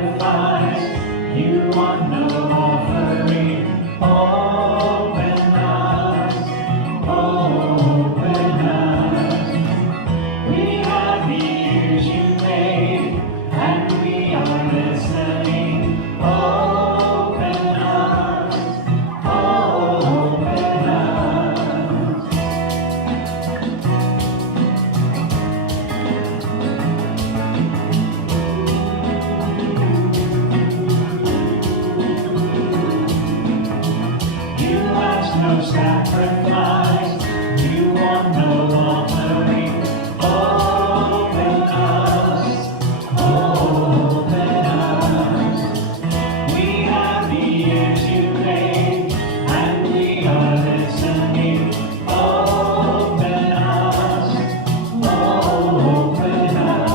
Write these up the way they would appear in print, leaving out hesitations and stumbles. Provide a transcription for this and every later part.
sacrifice. You want no offering. Open us, open us. We have the ears you made, and we are listening. Open us, open us. You ask no sacrifice, you want no offering. Open us, open us. We have the ears you made, and we are listening. Open us, open us,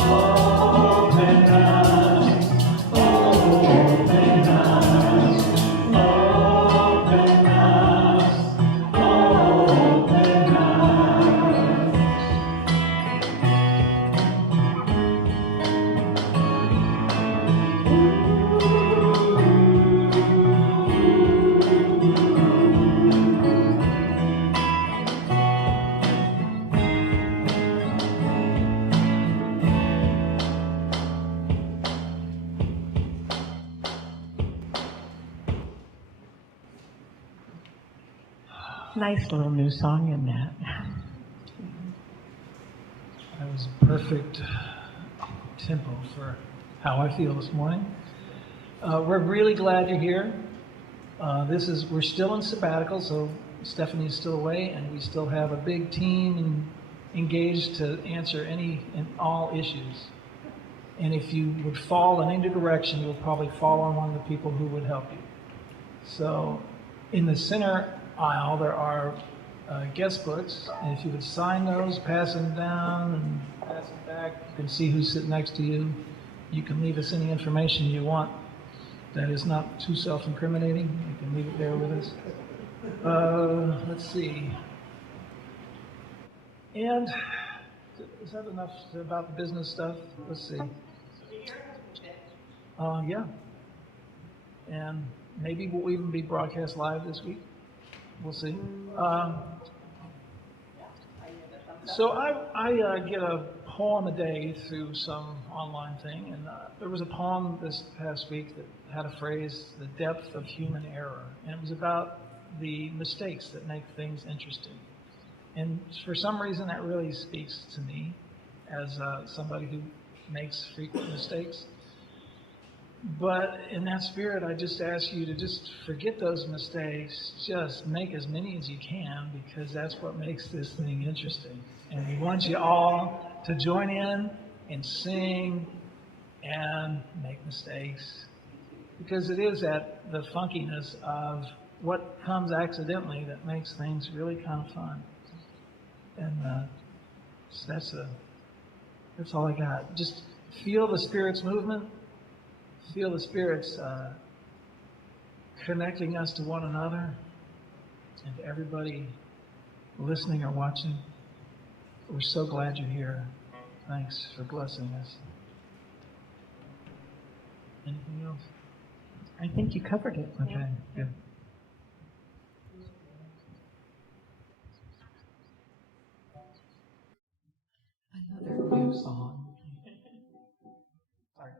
open us, open us, open us, open us. Nice little new song in that. That was a perfect tempo for how I feel this morning. We're really glad you're here. We're still in sabbatical, so Stephanie's still away, and we still have a big team engaged to answer any and all issues. And if you would fall in any direction, you'll probably fall on one of the people who would help you. So in the center aisle, there are guest books, and if you would sign those, pass them down and pass them back, you can see who's sitting next to you. You can leave us any information you want that is not too self-incriminating. You can leave it there with us. Let's see. And is that enough about the business stuff? Let's see. Yeah. And maybe we'll even be broadcast live this week. We'll see. So I get a poem a day through some online thing, and there was a poem this past week that had a phrase, "the depth of human error," and it was about the mistakes that make things interesting. And for some reason, that really speaks to me as somebody who makes frequent mistakes. But in that spirit, I just ask you to just forget those mistakes, just make as many as you can, because that's what makes this thing interesting. And we want you all to join in and sing and make mistakes, because it is that the funkiness of what comes accidentally that makes things really kind of fun. And so that's all I got. Just feel the Spirit's movement. Feel the Spirit's connecting us to one another and to everybody listening or watching. We're so glad you're here. Thanks for blessing us. Anything else? I think you covered it. Okay, good. Another new song. Sorry.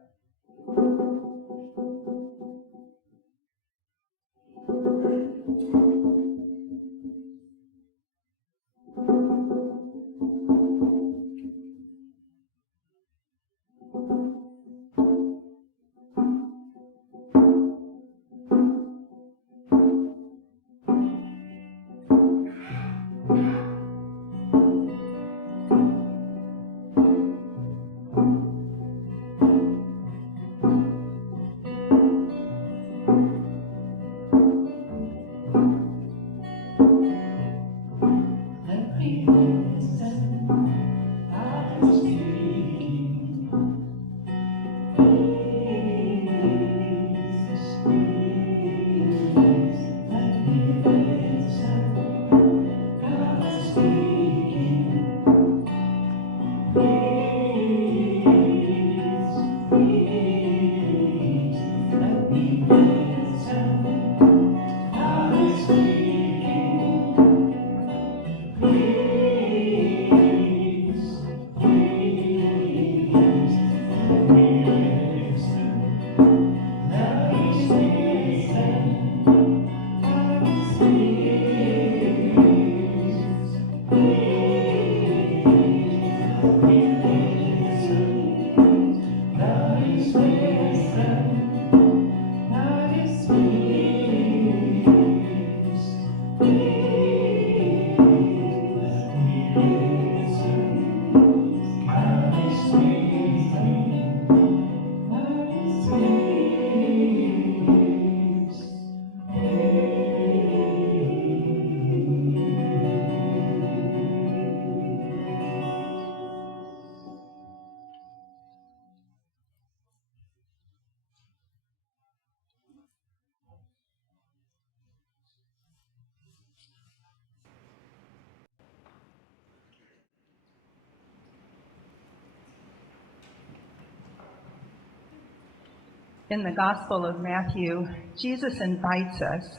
In the Gospel of Matthew, Jesus invites us.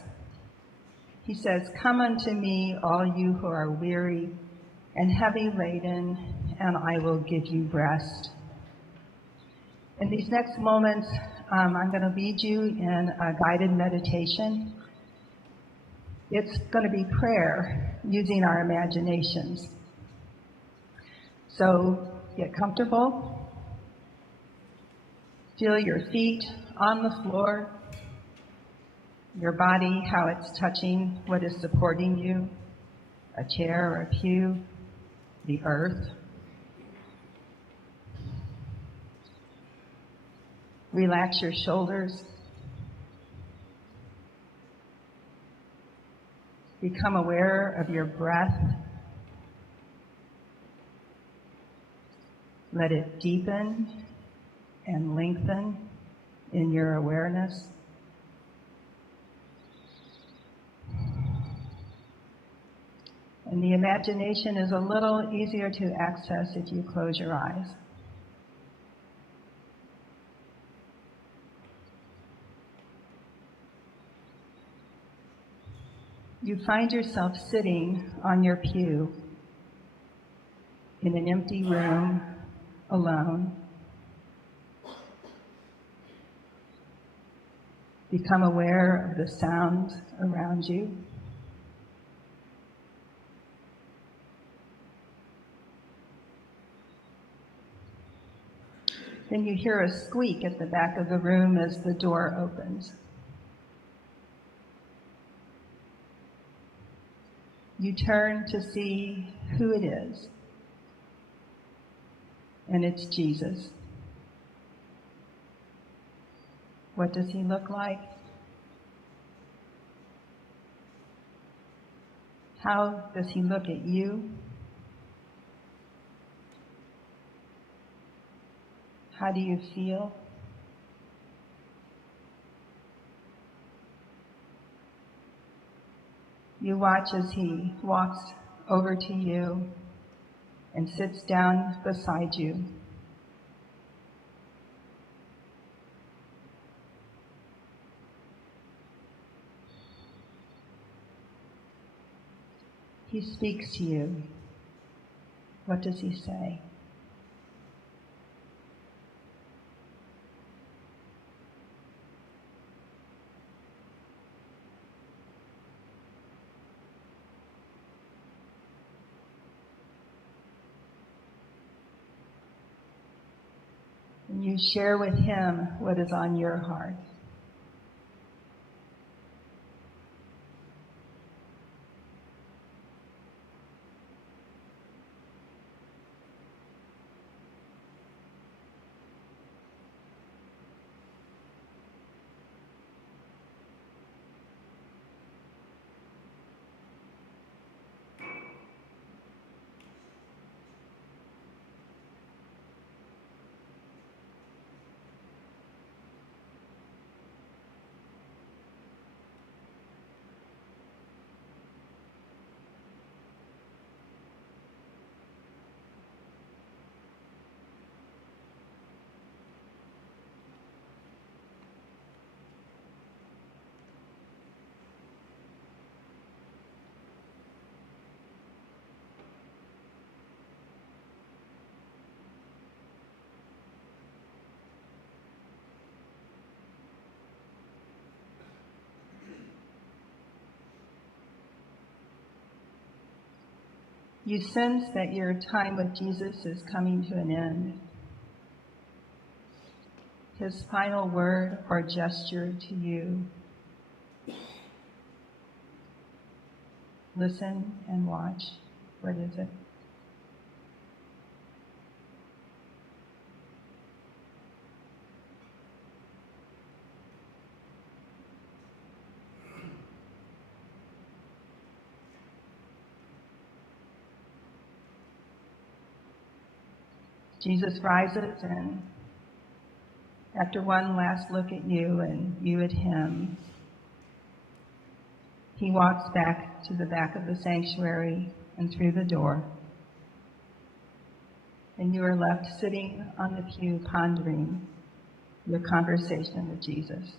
He says, "Come unto me, all you who are weary and heavy laden, and I will give you rest." In these next moments, I'm going to lead you in a guided meditation. It's going to be prayer using our imaginations. So get comfortable. Feel your feet on the floor, your body, how it's touching what is supporting you, a chair or a pew, the earth. Relax your shoulders. Become aware of your breath. Let it deepen and lengthen in your awareness. And the imagination is a little easier to access if you close your eyes. You find yourself sitting on your pew in an empty room, alone. Become aware of the sounds around you. Then you hear a squeak at the back of the room as the door opens. You turn to see who it is, and it's Jesus. What does he look like? How does he look at you? How do you feel? You watch as he walks over to you and sits down beside you. He speaks to you. What does he say? And you share with him what is on your heart. You sense that your time with Jesus is coming to an end. His final word or gesture to you. Listen and watch. What is it? Jesus rises, and after one last look at you and you at him, he walks back to the back of the sanctuary and through the door. And you are left sitting on the pew pondering your conversation with Jesus?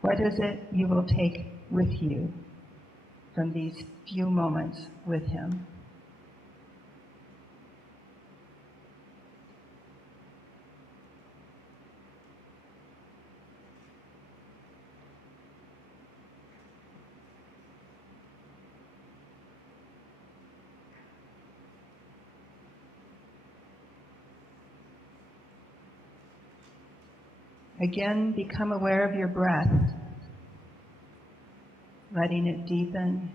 What is it you will take with you from these few moments with him? Again, become aware of your breath, letting it deepen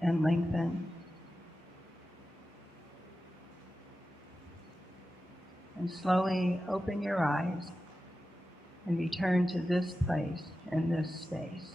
and lengthen. And slowly open your eyes and return to this place and this space.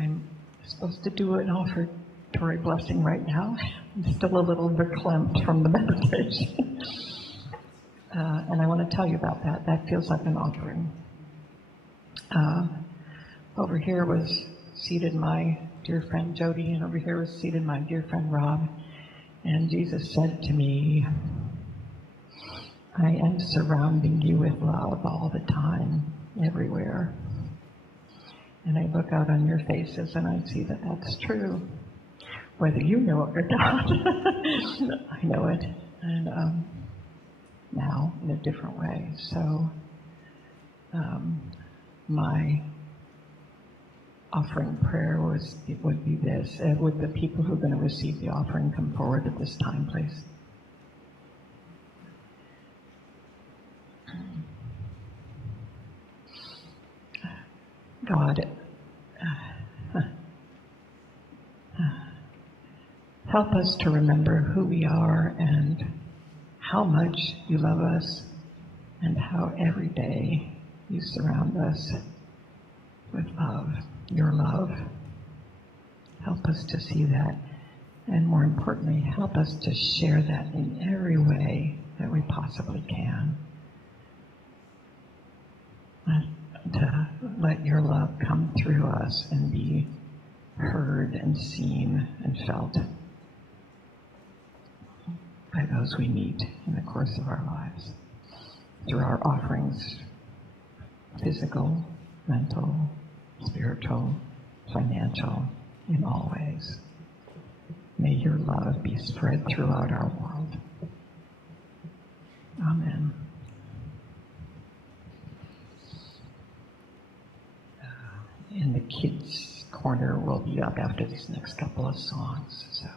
I'm supposed to do an offertory blessing right now. I'm still a little verklempt from the meditation. And I want to tell you about that. That feels like an offering. Over here was seated my dear friend Jody, and over here was seated my dear friend Rob. And Jesus said to me, I am surrounding you with love all the time, everywhere. And I look out on your faces and I see that that's true. Whether you know it or not, I know it. And now in a different way. So my offering prayer would be this. Would the people who are going to receive the offering come forward at this time, please? God, help us to remember who we are and how much you love us and how every day you surround us with love, your love. Help us to see that, and more importantly, help us to share that in every way that we possibly can. To let your love come through us and be heard and seen and felt by those we meet in the course of our lives, through our offerings, physical, mental, spiritual, financial, in all ways. May your love be spread throughout our world. Amen. And the kids' corner will be up after these next couple of songs. So.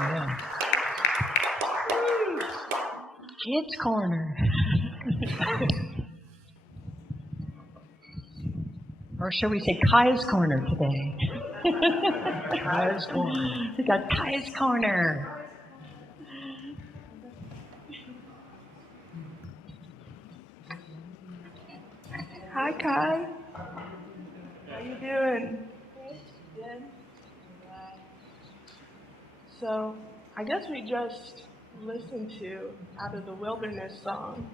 Amen. Kids Corner. Or shall we say Kai's Corner today? Kai's Corner. We got Kai's Corner. Hi, Kai. How you doing? Good. So, I guess we just listened to Out of the Wilderness song.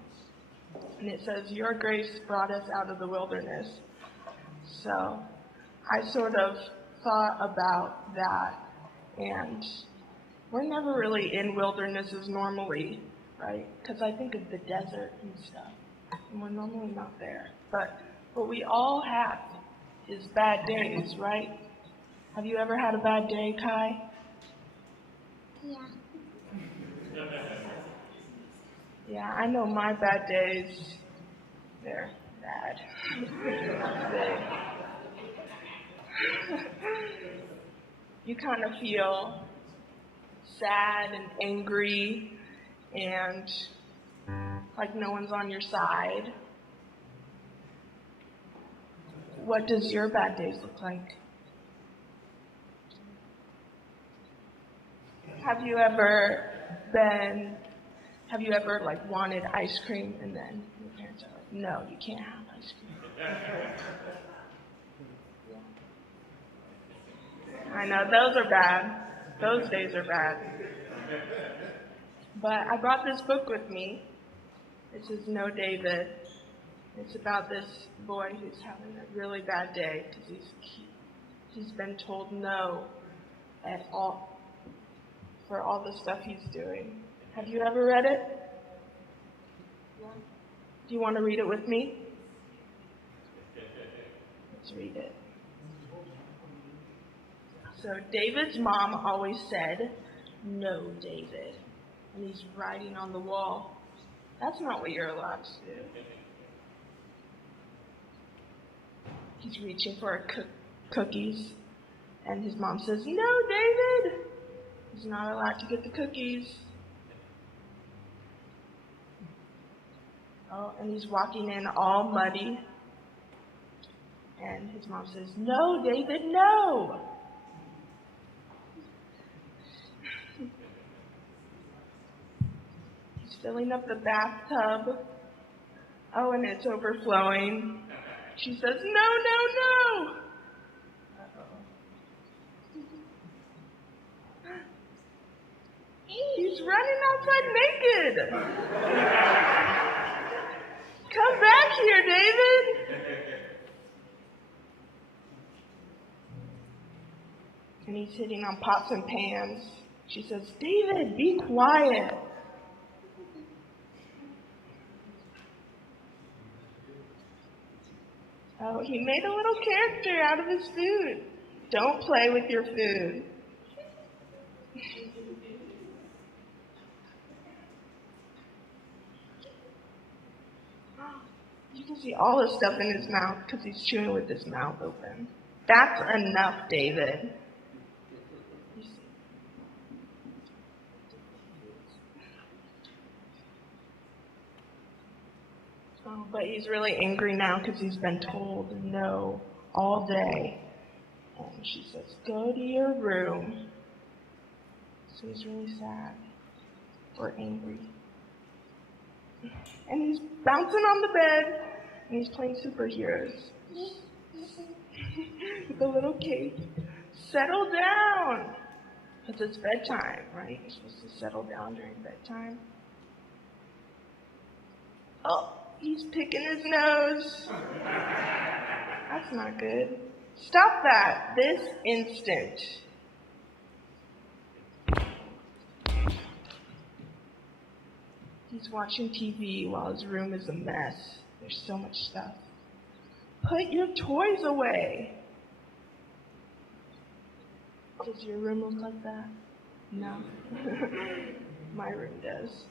And it says, Your grace brought us out of the wilderness. So, I sort of thought about that. And we're never really in wildernesses normally, right? Because I think of the desert and stuff. And we're normally not there. But what we all have is bad days, right? Have you ever had a bad day, Kai? Yeah. Yeah, I know my bad days, they're bad. You kind of feel sad and angry and like no one's on your side. What does your bad days look like? Have you ever like wanted ice cream and then your parents are like, no, you can't have ice cream? I know, those are bad. Those days are bad. But I brought this book with me. This is No David. It's about this boy who's having a really bad day because he's been told no at all for all the stuff he's doing. Have you ever read it? Do you want to read it with me? Let's read it. So David's mom always said, "No, David," and he's writing on the wall. That's not what you're allowed to do. He's reaching for cookies, and his mom says, "No, David!" He's not allowed to get the cookies. Oh, and he's walking in all muddy, and his mom says, "No, David, no!" He's filling up the bathtub. Oh, and it's overflowing. She says, "No, no, no!" He's running outside naked. Come back here, David. And he's hitting on pots and pans. She says, "David, be quiet." Oh, he made a little character out of his food. Don't play with your food. You can see all the stuff in his mouth because he's chewing with his mouth open. That's enough, David. Oh, but he's really angry now because he's been told no all day. And she says, "Go to your room." So he's really sad or angry. And he's bouncing on the bed, and he's playing superheroes with a little cape. Settle down! Because it's bedtime, right? You're supposed to settle down during bedtime. Oh, he's picking his nose. That's not good. Stop that this instant. He's watching TV while his room is a mess. There's so much stuff. Put your toys away. Does your room look like that? No. My room does.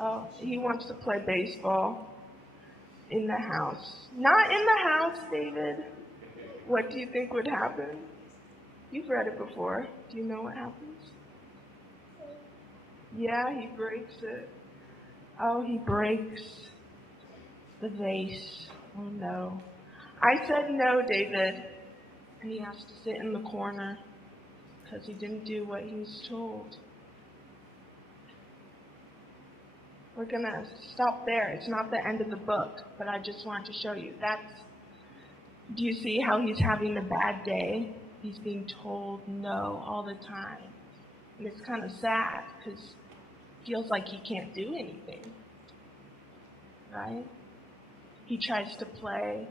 Oh, he wants to play baseball in the house. Not in the house, David. What do you think would happen? You've read it before. Do you know what happens? Yeah, he breaks it. Oh, he breaks the vase. Oh, no. I said no, David. And he has to sit in the corner because he didn't do what he was told. We're going to stop there. It's not the end of the book, but I just wanted to show you. Do you see how he's having a bad day? He's being told no all the time. And it's kind of sad because it feels like he can't do anything. Right? He tries to play,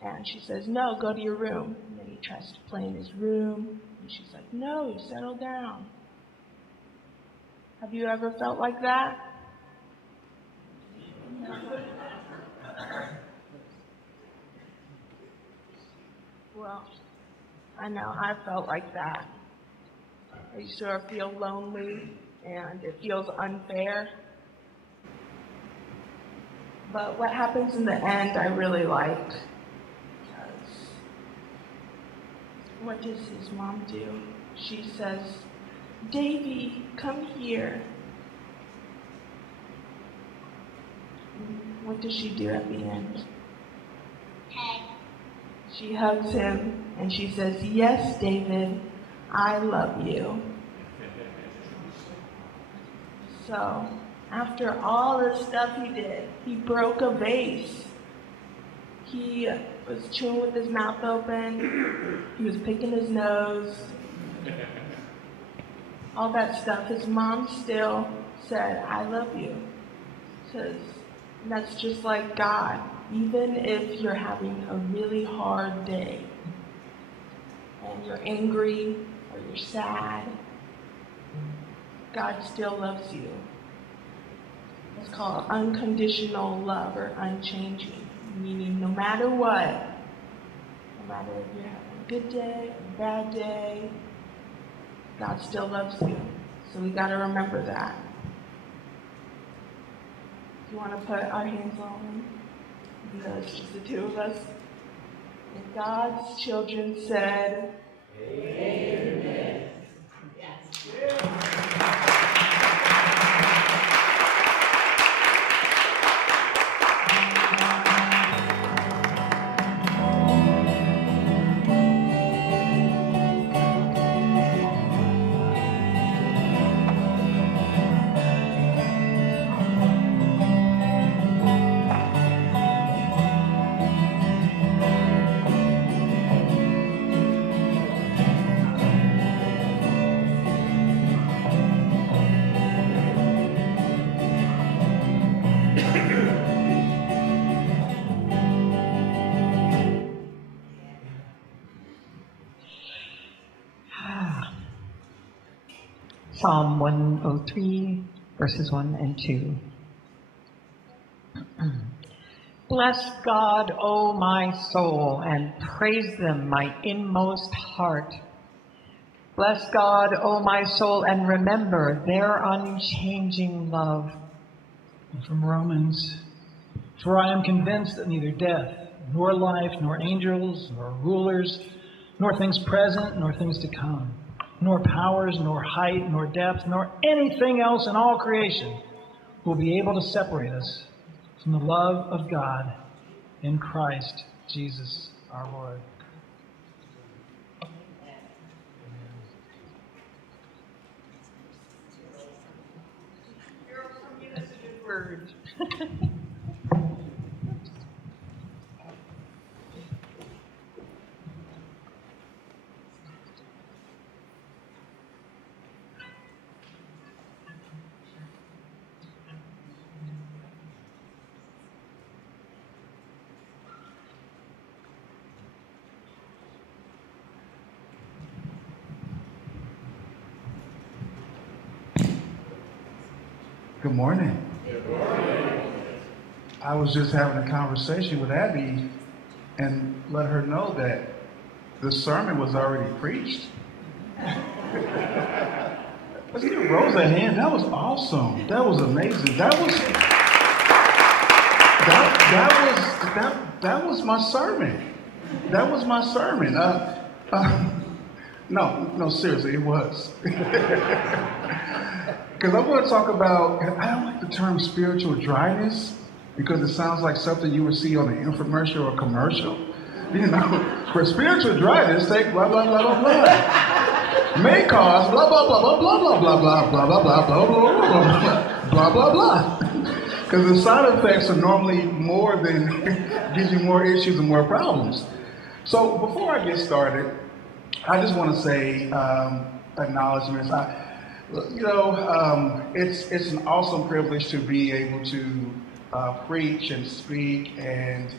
and she says, no, go to your room. And then he tries to play in his room, and she's like, no, settle down. Have you ever felt like that? Well, I know, I felt like that. I used to feel lonely, and it feels unfair. But what happens in the end, I really liked. Because what does his mom do? She says, Davy, come here. What does she do at the end? She hugs him and she says, yes, David, I love you. So, after all the stuff he did, he broke a vase. He was chewing with his mouth open. He was picking his nose. All that stuff. His mom still said, I love you. Says, and that's just like God. Even if you're having a really hard day and you're angry or you're sad, God still loves you. It's called unconditional love or unchanging, meaning no matter what, no matter if you're having a good day, a bad day, God still loves you. So we got to remember that. You want to put our hands on him? Because it's just the two of us. And God's children said, Amen. Yes. Psalm 103, verses 1 and 2. Bless God, O my soul, and praise them, my inmost heart. Bless God, O my soul, and remember their unchanging love. And from Romans, for I am convinced that neither death, nor life, nor angels, nor rulers, nor things present, nor things to come, nor powers, nor height, nor depth, nor anything else in all creation will be able to separate us from the love of God in Christ Jesus our Lord. That's a good word. Good morning. I was just having a conversation with Abby and let her know that the sermon was already preached. Let's give Rose a hand. That was awesome. That was amazing. That was my sermon. That was my sermon. No, seriously, it was. Because I want to talk about, I don't like the term spiritual dryness because it sounds like something you would see on an infomercial or commercial. You know, for spiritual dryness, take blah, blah, blah, blah, blah. May cause blah, blah, blah, blah, blah, blah, blah, blah, blah, blah, blah, blah, blah, blah, blah, blah. Because the side effects are normally more than, gives you more issues and more problems. So before I get started, I just want to say acknowledgments. It's an awesome privilege to be able to preach and speak and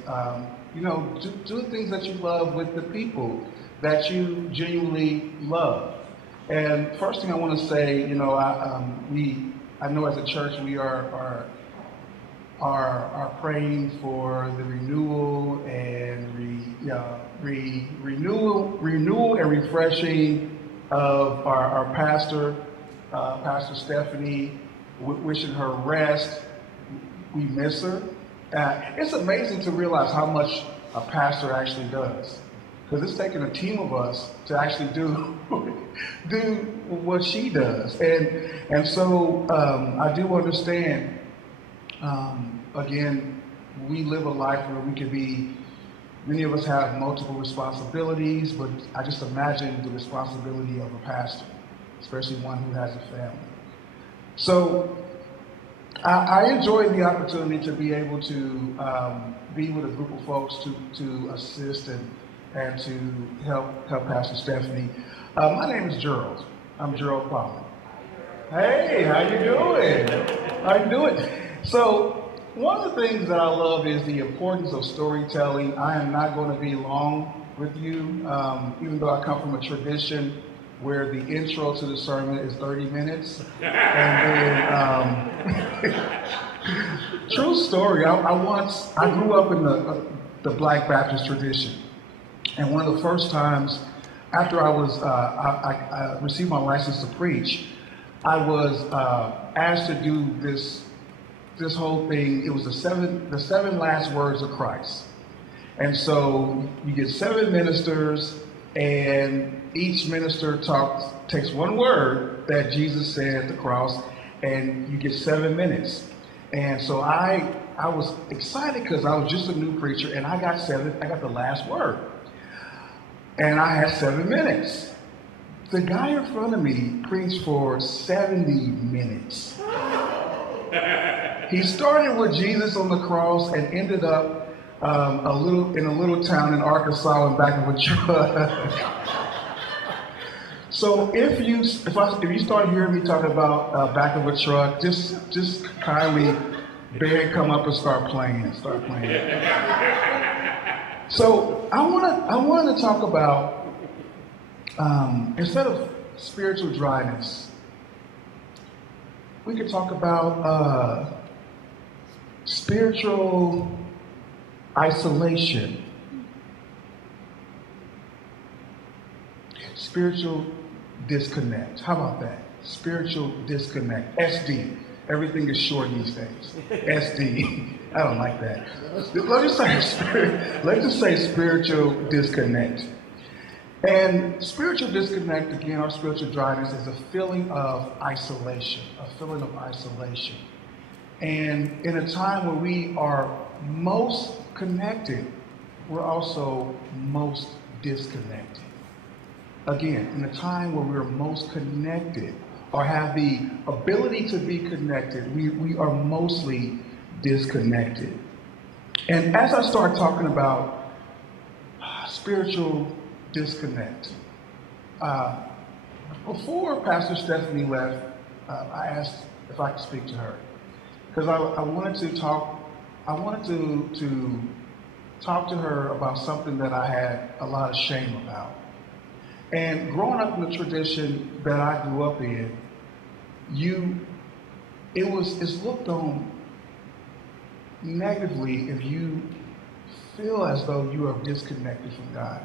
do the things that you love with the people that you genuinely love. And first thing I want to say, I know as a church we are praying for the renewal and renewal and refreshing of our pastor, Pastor Stephanie, wishing her rest. We miss her. It's amazing to realize how much a pastor actually does, because it's taking a team of us to actually do what she does, and so I do understand. Again, we live a life where we could be. Many of us have multiple responsibilities, but I just imagine the responsibility of a pastor, especially one who has a family. So I enjoy the opportunity to be able to be with a group of folks to assist and to help Pastor Stephanie. My name is Gerald. I'm Gerald Palmer. Hey, how you doing? How you doing? So one of the things that I love is the importance of storytelling. I am not going to be long with you, even though I come from a tradition where the intro to the sermon is 30 minutes. And then, true story, I grew up in the Black Baptist tradition. And one of the first times after I received my license to preach, I was asked to do this whole thing. It was the seven last words of Christ. And so you get 7 ministers, and each minister takes one word that Jesus said at the cross, and you get 7 minutes. And so I was excited because I was just a new preacher, and I got the last word. And I had 7 minutes. The guy in front of me preached for 70 minutes. He started with Jesus on the cross and ended up in a little town in Arkansas in back of a truck. So if you start hearing me talk about back of a truck, just kindly band come up and start playing. So I want to talk about instead of spiritual dryness, we could talk about spiritual isolation, spiritual disconnect. How about that? Spiritual disconnect. SD. Everything is short these days. SD. I don't like that. Let's just say spiritual disconnect. And spiritual disconnect, again, our spiritual dryness is a feeling of isolation, And in a time where we are most connected, we're also most disconnected. Again, in a time where we're most connected or have the ability to be connected, we are mostly disconnected. And as I start talking about spiritual disconnect, before Pastor Stephanie left, I asked if I could speak to her because I wanted to talk to her about something that I had a lot of shame about. And growing up in the tradition that I grew up in, it's looked on negatively if you feel as though you are disconnected from God.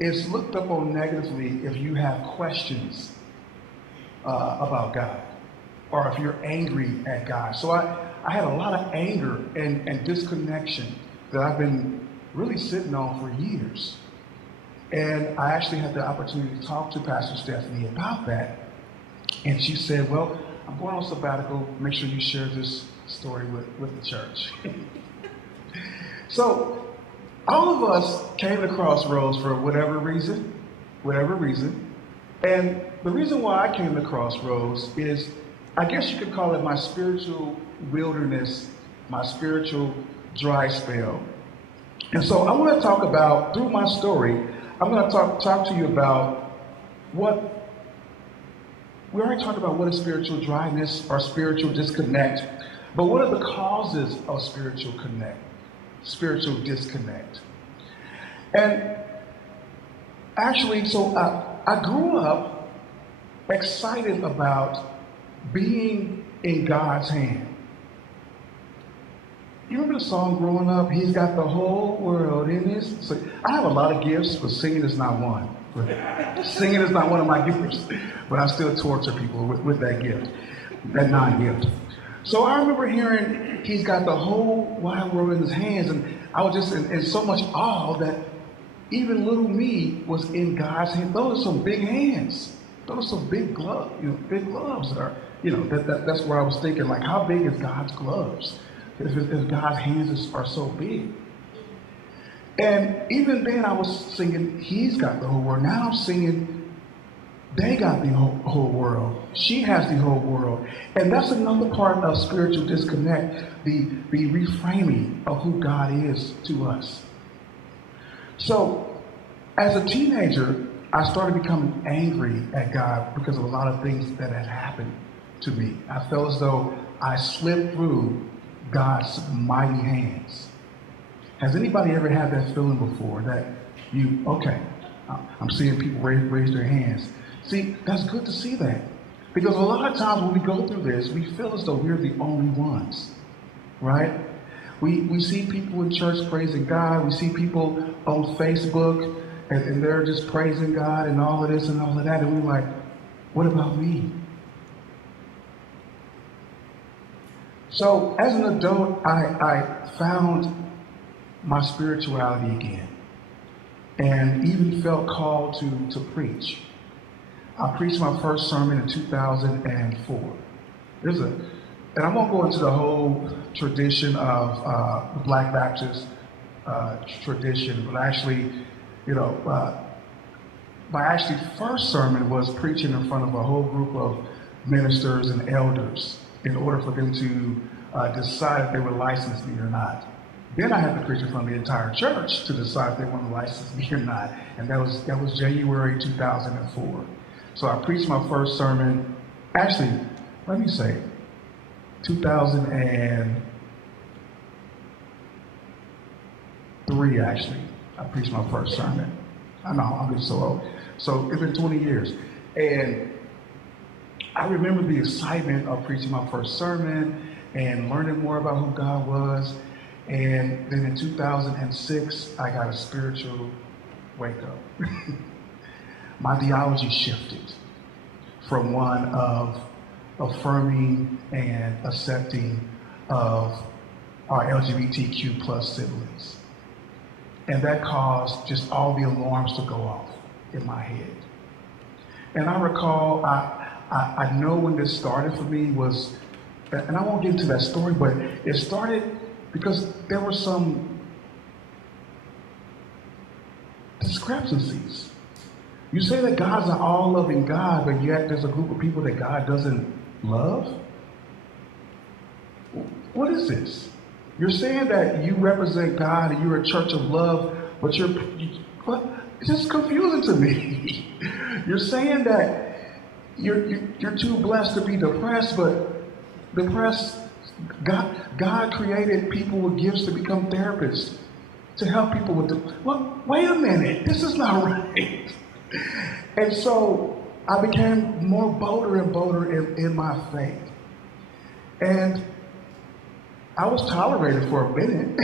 It's looked upon negatively if you have questions about God, or if you're angry at God. So I had a lot of anger and disconnection that I've been really sitting on for years. And I actually had the opportunity to talk to Pastor Stephanie about that. And she said, well, I'm going on sabbatical. Make sure you share this story with the church. So all of us came to Crossroads for whatever reason. And the reason why I came to Crossroads is, I guess you could call it my spiritual wilderness, my spiritual dry spell. And so I want to talk about, through my story, I'm going to talk to you about what, we already talked about what is spiritual dryness or spiritual disconnect, but what are the causes of spiritual disconnect? And actually, so I grew up excited about being in God's hand. You remember the song growing up, He's got the whole world in his... So I have a lot of gifts, but singing is not one. Singing is not one of my gifts, but I still torture people with that gift, that non-gift. So I remember hearing He's got the whole wide world in his hands, and I was just in so much awe that even little me was in God's hand. Those are some big hands. Those are some big gloves, big gloves that are, that's where I was thinking, like, how big is God's gloves? If God's hands are so big. And even then I was singing, He's got the whole world. Now I'm singing, they got the whole world. She has the whole world. And that's another part of spiritual disconnect, the reframing of who God is to us. So as a teenager, I started becoming angry at God because of a lot of things that had happened to me. I felt as though I slipped through God's mighty hands. Has anybody ever had that feeling before that I'm seeing people raise their hands. See, that's good to see that. Because a lot of times when we go through this, we feel as though we're the only ones, right? We see people in church praising God. We see people on Facebook and they're just praising God and all of this and all of that. And we're like, what about me? So as an adult, I found my spirituality again and even felt called to preach. I preached my first sermon in 2004. And I won't go into the whole tradition of the Black Baptist tradition, but actually, my actually first sermon was preaching in front of a whole group of ministers and elders in order for them to decide if they would license me or not. Then I had to preach in front of the entire church to decide if they wanted to license me or not. And that was January 2004. So I preached my first sermon, actually, let me say, 2003, actually. I preached my first sermon. I know, I'm getting so old. So it's been 20 years. And I remember the excitement of preaching my first sermon and learning more about who God was. And then in 2006, I got a spiritual wake up. My theology shifted from one of affirming and accepting of our LGBTQ plus siblings. And that caused just all the alarms to go off in my head. And I recall, I know when this started for me was, and I won't get into that story, but it started because there were some discrepancies. You say that God's an all-loving God, but yet there's a group of people that God doesn't love? What is this? You're saying that you represent God and you're a church of love, but what? It's just confusing to me. You're saying that you're too blessed to be depressed, but God created people with gifts to become therapists, to help people with wait a minute, this is not right. And so I became more bolder and bolder in my faith. And I was tolerated for a minute.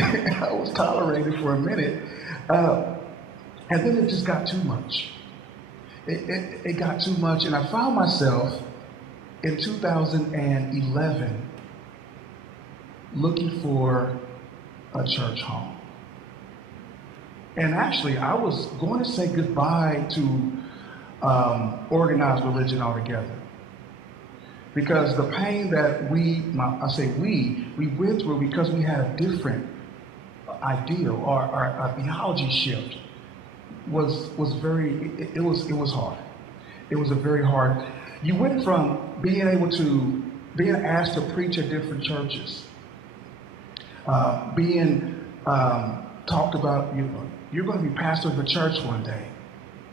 And then it just got too much. It got too much, and I found myself in 2011 looking for a church home. And actually, I was going to say goodbye to organized religion altogether. Because the pain that we went through because we had a different ideal or our theology shift was hard. It was a very hard. You went from being asked to preach at different churches, being talked about. You're going to be pastor of a church one day.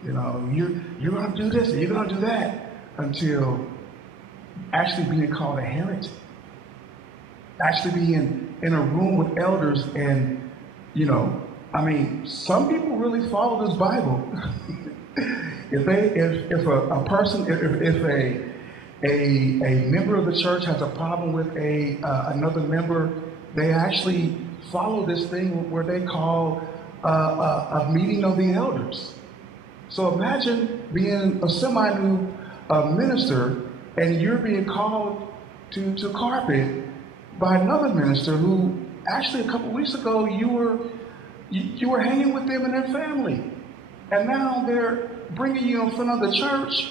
You're going to do this and you're going to do that, until actually being called a heretic. Actually being in a room with elders and, some people really follow this Bible. If a member of the church has a problem with another member, they actually follow this thing where they call a meeting of the elders. So imagine being a semi-new minister and you're being called to carpet by another minister who actually a couple weeks ago you were hanging with them and their family. And now they're bringing you in front of the church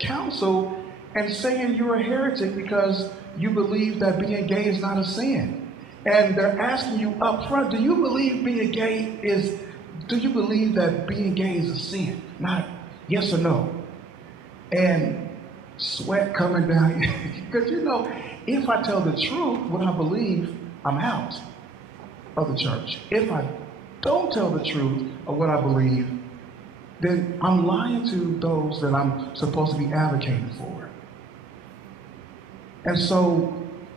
council and saying you're a heretic because you believe that being gay is not a sin. And they're asking you up front, do you believe that being gay is a sin? Not yes or no. And sweat coming down. Because if I tell the truth, what I believe, I'm out of the church. If I don't tell the truth of what I believe, then I'm lying to those that I'm supposed to be advocating for. And so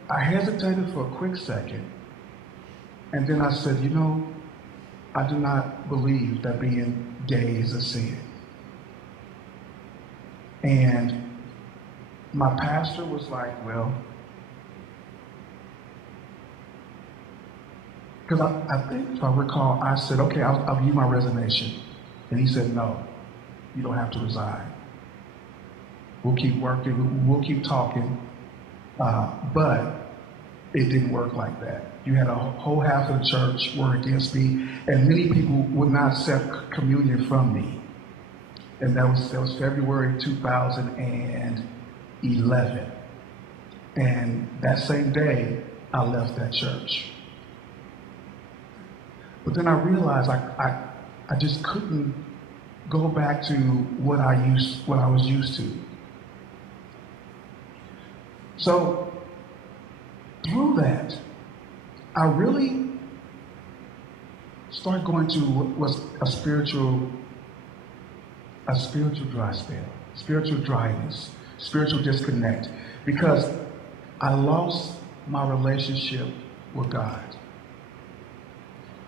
I hesitated for a quick second, and then I said, I do not believe that being gay is a sin. And my pastor was like, well, because I think if I recall, I said, okay, I'll give you my resignation. And he said, no, you don't have to resign. We'll keep working, we'll keep talking. But it didn't work like that. You had a whole half of the church were against me, and many people would not accept communion from me. And that was February 2011. And that same day, I left that church. But then I realized I just couldn't go back to what I was used to. So through that, I really started going to what was a spiritual dry spell, spiritual dryness, spiritual disconnect, because I lost my relationship with God.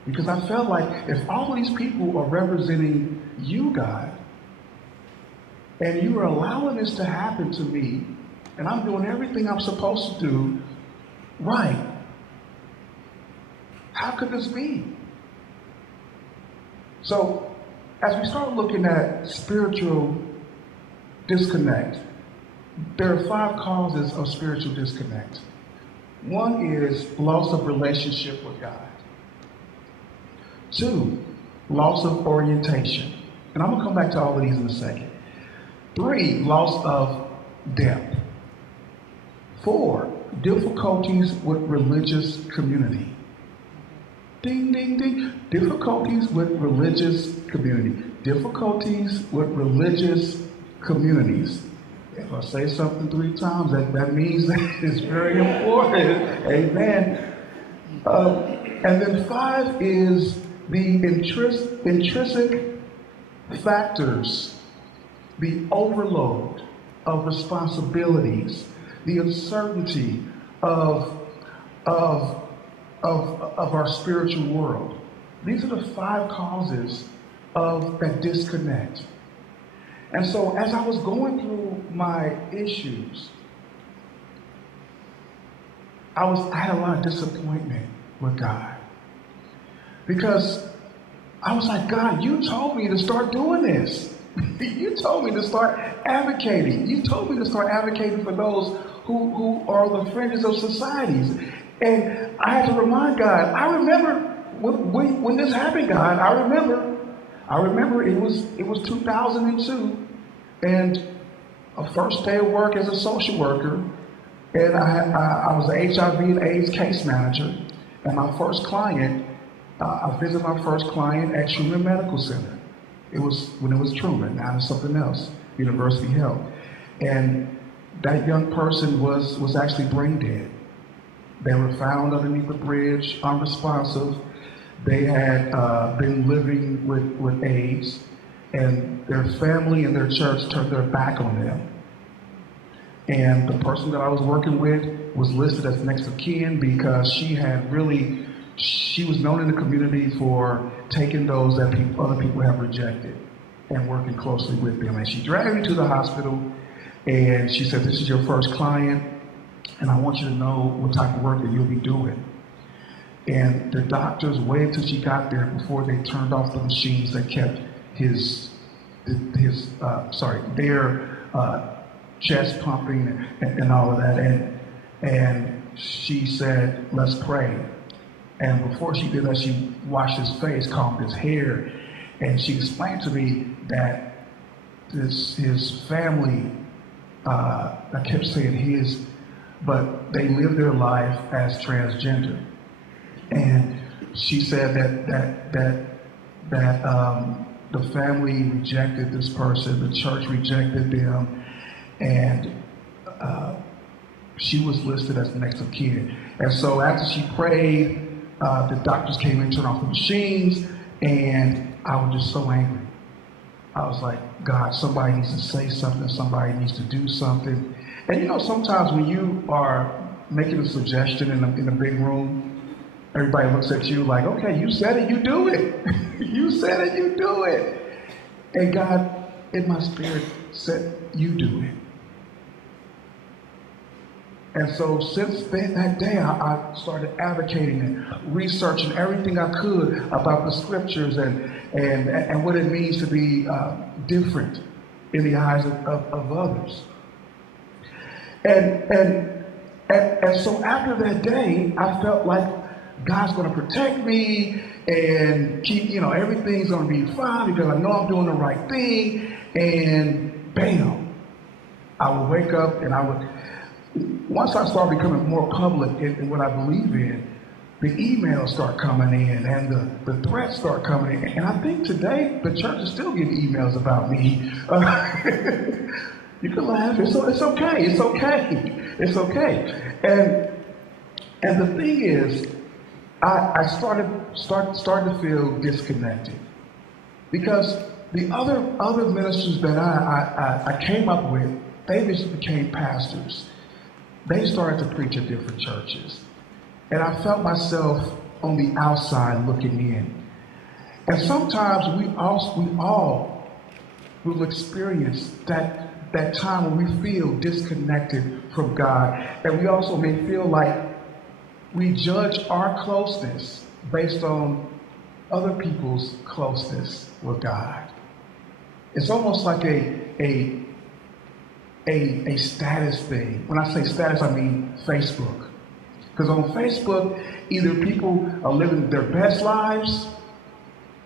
Because I felt like if all these people are representing you, God, and you are allowing this to happen to me, and I'm doing everything I'm supposed to do right, how could this be? So, as we start looking at spiritual disconnect, there are 5 causes of spiritual disconnect. One is loss of relationship with God. 2, loss of orientation. And I'm going to come back to all of these in a second. 3, loss of depth. 4, difficulties with religious community. Ding, ding, ding. Difficulties with religious community. Difficulties with religious communities. If I say something 3 times, that means that it's very important. Amen. And then 5 is the intrinsic factors, the overload of responsibilities, the uncertainty of our spiritual world. These are the 5 causes of that disconnect. And so as I was going through my issues, I had a lot of disappointment with God. Because I was like, God, you told me to start doing this. You told me to start advocating. You told me to start advocating for those who are the fringes of societies. And I had to remind God, I remember when this happened, God, I remember it was 2002, and a first day of work as a social worker, and I was an HIV and AIDS case manager, and my first client, I visited my first client at Truman Medical Center. It was when it was Truman, now it's something else, University Health, and that young person was actually brain dead. They were found underneath the bridge, unresponsive. They had been living with AIDS, and their family and their church turned their back on them. And the person that I was working with was listed as next of kin because she was known in the community for taking those that other people have rejected and working closely with them. And she dragged me to the hospital, and she said, "This is your first client, and I want you to know what type of work that you'll be doing." And the doctors waited till she got there before they turned off the machines that kept their chest pumping and all of that. And she said, "Let's pray." And before she did that, she washed his face, combed his hair, and she explained to me that his family, I kept saying his, but they lived their life as transgender. And she said that the family rejected this person, the church rejected them, and she was listed as next of kin. And so after she prayed, the doctors came in, turned off the machines, and I was just so angry. I was like, God, somebody needs to say something, somebody needs to do something. And you know, sometimes when you are making a suggestion in a big room, everybody looks at you like, okay, you said it, you do it. You said it, you do it. And God, in my spirit, said, you do it. And so since that day, I started advocating and researching everything I could about the scriptures and what it means to be different in the eyes of others. And so after that day, I felt like God's going to protect me and keep, everything's going to be fine because I know I'm doing the right thing. And bam, I would wake up and once I started becoming more public in what I believe in, the emails start coming in and the threats start coming in. And I think today the church is still getting emails about me. You can laugh. It's okay. It's okay. It's okay. And the thing is, I started to feel disconnected because the other ministers that I came up with, they just became pastors. They started to preach at different churches. And I felt myself on the outside looking in. And sometimes we all will experience that time when we feel disconnected from God. And we also may feel like we judge our closeness based on other people's closeness with God. It's almost like a status thing. When I say status, I mean Facebook. Because on Facebook, either people are living their best lives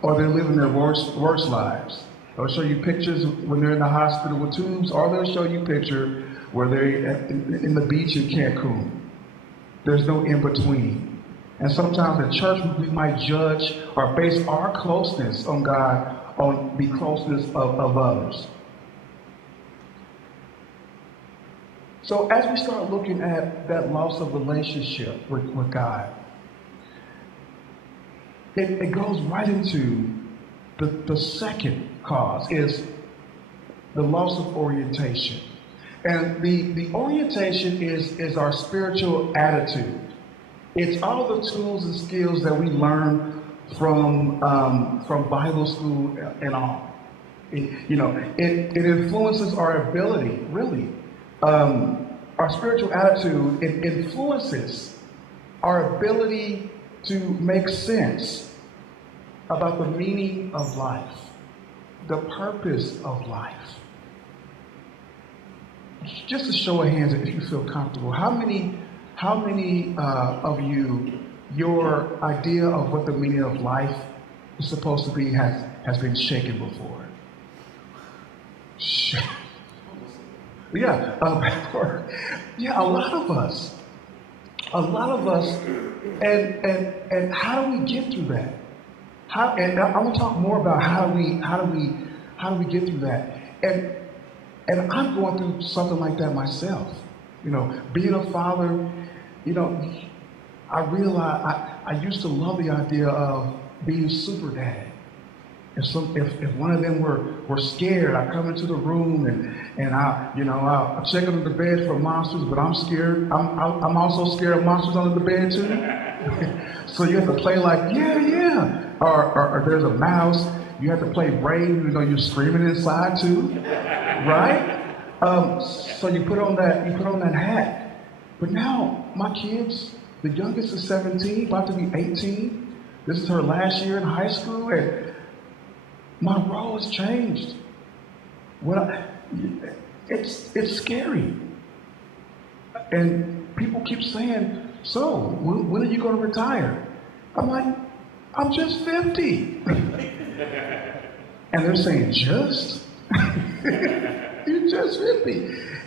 or they're living their worst lives. They'll show you pictures when they're in the hospital with tubes, or they'll show you a picture where they're in the beach in Cancun. There's no in between. And sometimes at church, we might judge or base our closeness on God on the closeness of others. So as we start looking at that loss of relationship with God, it goes right into the second cause, is the loss of orientation. And the orientation is our spiritual attitude. It's all the tools and skills that we learn from Bible school and all. It influences our ability, really. Our spiritual attitude, it influences our ability to make sense about the meaning of life, the purpose of life. Just a show of hands, if you feel comfortable, how many of you your idea of what the meaning of life is supposed to be has been shaken before. Yeah, yeah, a lot of us, and how do we get through that? And I want to talk more about how do we get through that? And I'm going through something like that myself. You know, being a father, you know, I realized I used to love the idea of being super dad. If one of them were scared, I come into the room and I'll check under the bed for monsters, but I'm scared. I'm also scared of monsters under the bed too. So you have to play like yeah. Or there's a mouse, you have to play brave, even though you're screaming inside too, right? So you put on that hat. But now my kids, the youngest is 17, about to be 18. This is her last year in high school, and my role has changed. It's scary. And people keep saying, so, when are you going to retire? I'm like, I'm just 50. And they're saying, just? You're just 50.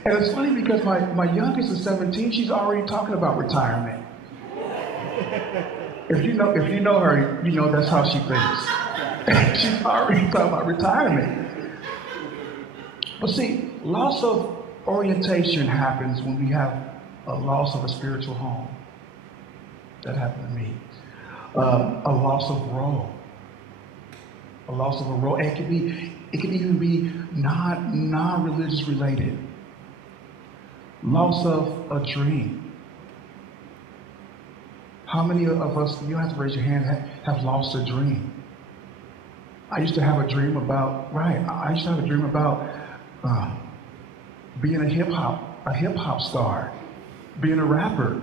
And it's funny because my youngest is 17, she's already talking about retirement. If you know her, you know that's how she thinks. She's already talking about retirement. But see, loss of orientation happens when we have a loss of a spiritual home. That happened to me. A loss of role. A loss of a role. It can even be non-religious related. Loss of a dream. How many of us, you don't have to raise your hand, have lost a dream? I used to have a dream about being a hip hop star, being a rapper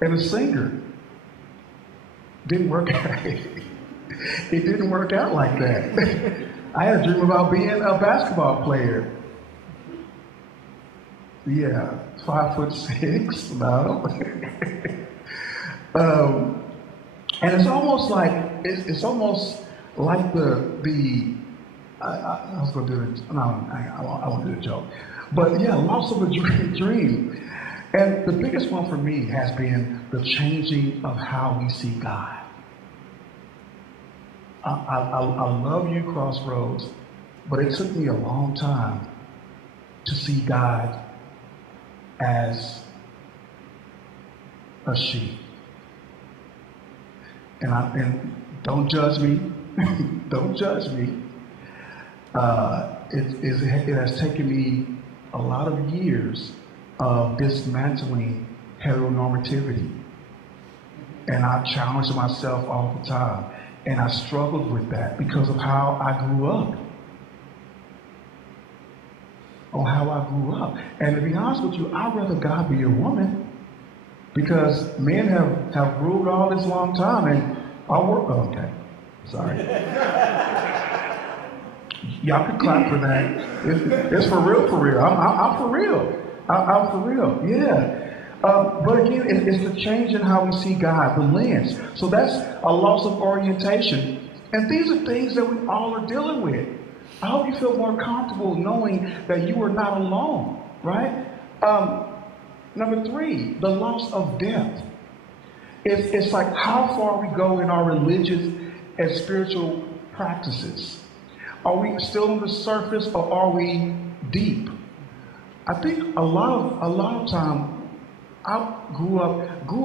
and a singer. Didn't work out. It didn't work out like that. I had a dream about being a basketball player. Yeah, 5'6", no. And it's almost like the I was gonna do it. No, I won't do the joke. But yeah, loss of a dream. And the biggest one for me has been the changing of how we see God. I love you, Crossroads, but it took me a long time to see God as a sheep. And don't judge me. Don't judge me. It has taken me a lot of years of dismantling heteronormativity. And I challenge myself all the time. And I struggled with that because of how I grew up. And to be honest with you, I'd rather God be a woman because men have ruled all this long time and I work okay. Sorry. Y'all can clap for that. It's for real. I'm for real. I'm for real. Yeah. But again, it's the change in how we see God, the lens. So that's a loss of orientation. And these are things that we all are dealing with. I hope you feel more comfortable knowing that you are not alone, right? Number 3, the loss of depth. It's like how far we go in our religious and spiritual practices. Are we still on the surface or are we deep? I think a lot of time I grew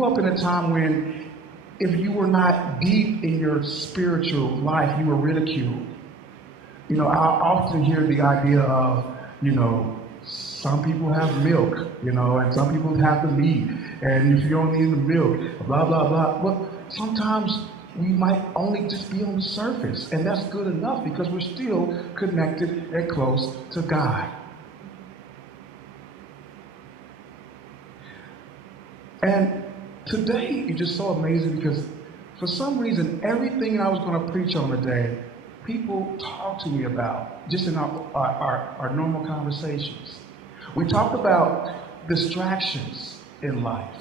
up in a time when if you were not deep in your spiritual life, you were ridiculed. You know, I often hear the idea of, some people have milk, and some people have the meat, and if you don't need the milk, blah, blah, blah. But sometimes we might only just be on the surface, and that's good enough because we're still connected and close to God. And today is just so amazing because for some reason, everything I was going to preach on today, people talk to me about just in our normal conversations. We talked about distractions in life.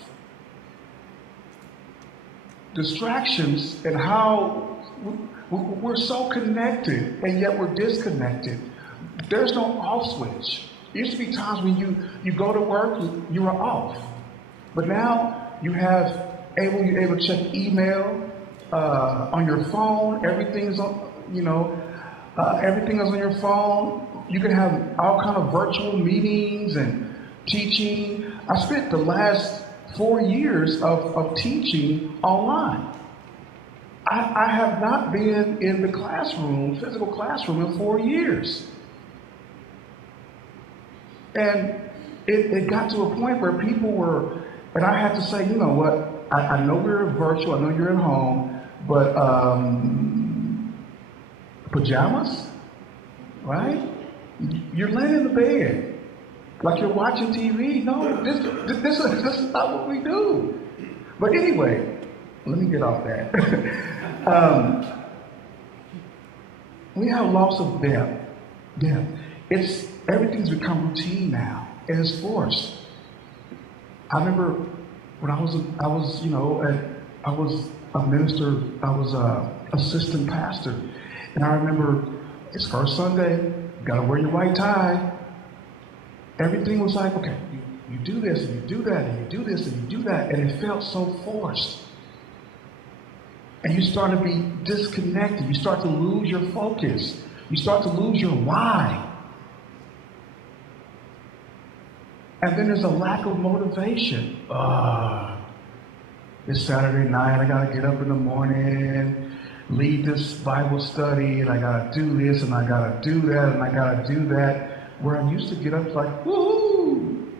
distractions and how we're so connected and yet we're disconnected. There's no off switch. There used to be times when you go to work, you are off. But now you're able to check email on your phone. Everything's on, everything is on your phone. You can have all kind of virtual meetings and teaching. I spent the last 4 years of teaching online. I have not been in the classroom, physical classroom, in 4 years. And it got to a point where people were, and I had to say, you know what, I know we're virtual, I know you're at home, but pajamas, right? You're laying in the bed like you're watching TV. No, this is not what we do. But anyway, let me get off that. We have loss of depth. Everything's become routine now, and it's forced. I remember when I was a minister, I was a assistant pastor, and I remember it's first Sunday, you gotta wear your white tie. Everything was like, okay, you do this and you do that and you do this and you do that, and it felt so forced. And you start to be disconnected. You start to lose your focus. You start to lose your why. And then there's a lack of motivation. It's Saturday night, I gotta get up in the morning, lead this Bible study, and I gotta do this, and I gotta do that, and I gotta do that. Where I used to get up like, woo!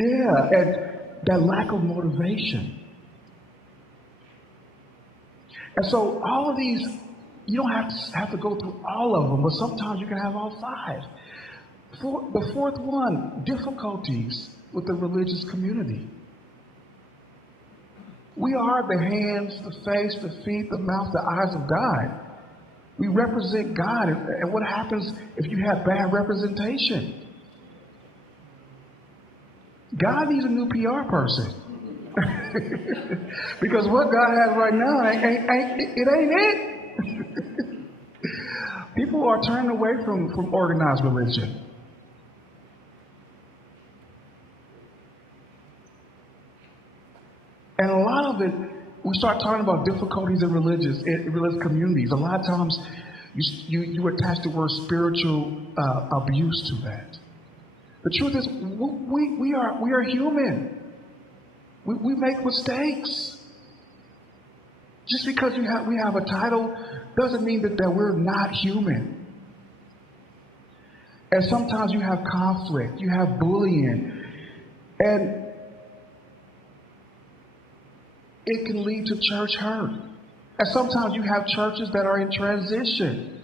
Yeah, and that lack of motivation. And so all of these, you don't have to go through all of them, but sometimes you can have all 5. The fourth one, difficulties with the religious community. We are the hands, the face, the feet, the mouth, the eyes of God. We represent God. And what happens if you have bad representation? God needs a new PR person. Because what God has right now, it ain't it. People are turning away from organized religion. And a lot of it, we start talking about difficulties in religious communities. A lot of times, you attach the word spiritual abuse to that. The truth is, we are human. We make mistakes. Just because we have a title doesn't mean that we're not human. And sometimes you have conflict, you have bullying, and it can lead to church hurt. And sometimes you have churches that are in transition.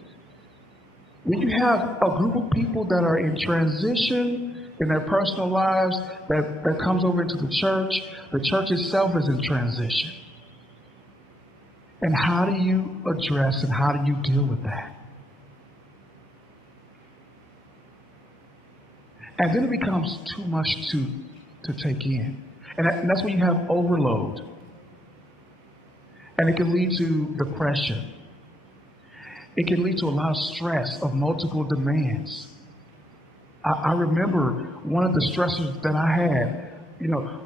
When you have a group of people that are in transition in their personal lives that comes over into the church itself is in transition. And how do you address and how do you deal with that? And then it becomes too much to take in. And that's when you have overload. And it can lead to depression. It can lead to a lot of stress of multiple demands. I remember one of the stressors that I had,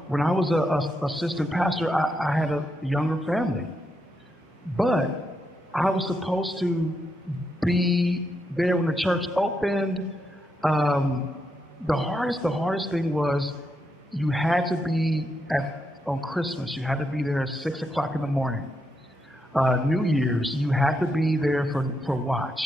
when I was a assistant pastor, I had a younger family. But I was supposed to be there when the church opened. The hardest thing was you had to be on Christmas. You had to be there at 6 o'clock in the morning. New Year's, you had to be there for watch.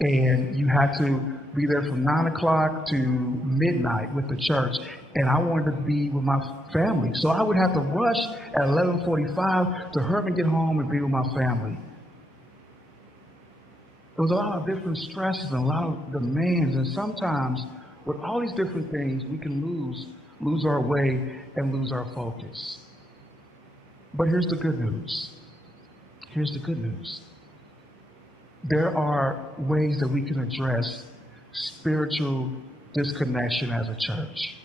And you had to be there from 9 o'clock to midnight with the church. And I wanted to be with my family. So I would have to rush at 11:45 to hurry and get home and be with my family. There was a lot of different stresses and a lot of demands. And sometimes with all these different things, we can lose our way and lose our focus. But here's the good news. Here's the good news. There are ways that we can address spiritual disconnection as a church.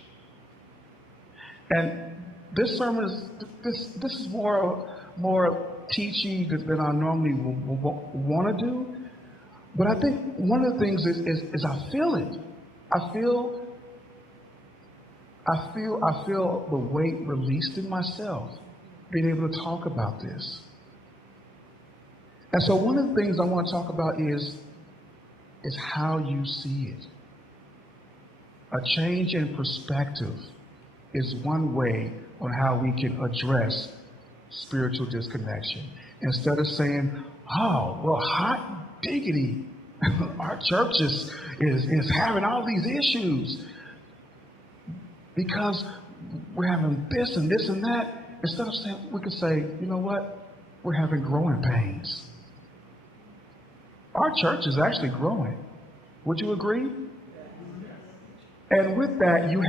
And this sermon is this is more teachy than I normally want to do. But I think one of the things is I feel it. I feel the weight released in myself, being able to talk about this. And so one of the things I want to talk about is how you see it. A change in perspective is one way on how we can address spiritual disconnection. Instead of saying, oh, well, hot diggity, our church is having all these issues because we're having this and this and that. Instead of saying, we could say, you know what? We're having growing pains. Our church is actually growing. Would you agree? And with that, you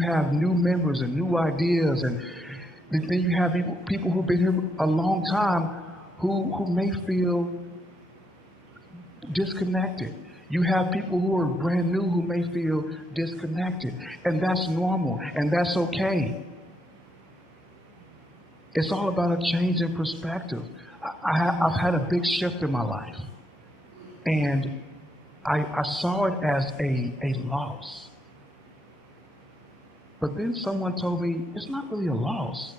have new members and new ideas, and then you have people who've been here a long time who may feel disconnected. You have people who are brand new who may feel disconnected, and that's normal, and that's okay. It's all about a change in perspective. I've had a big shift in my life, and I saw it as a loss. But then someone told me, it's not really a loss.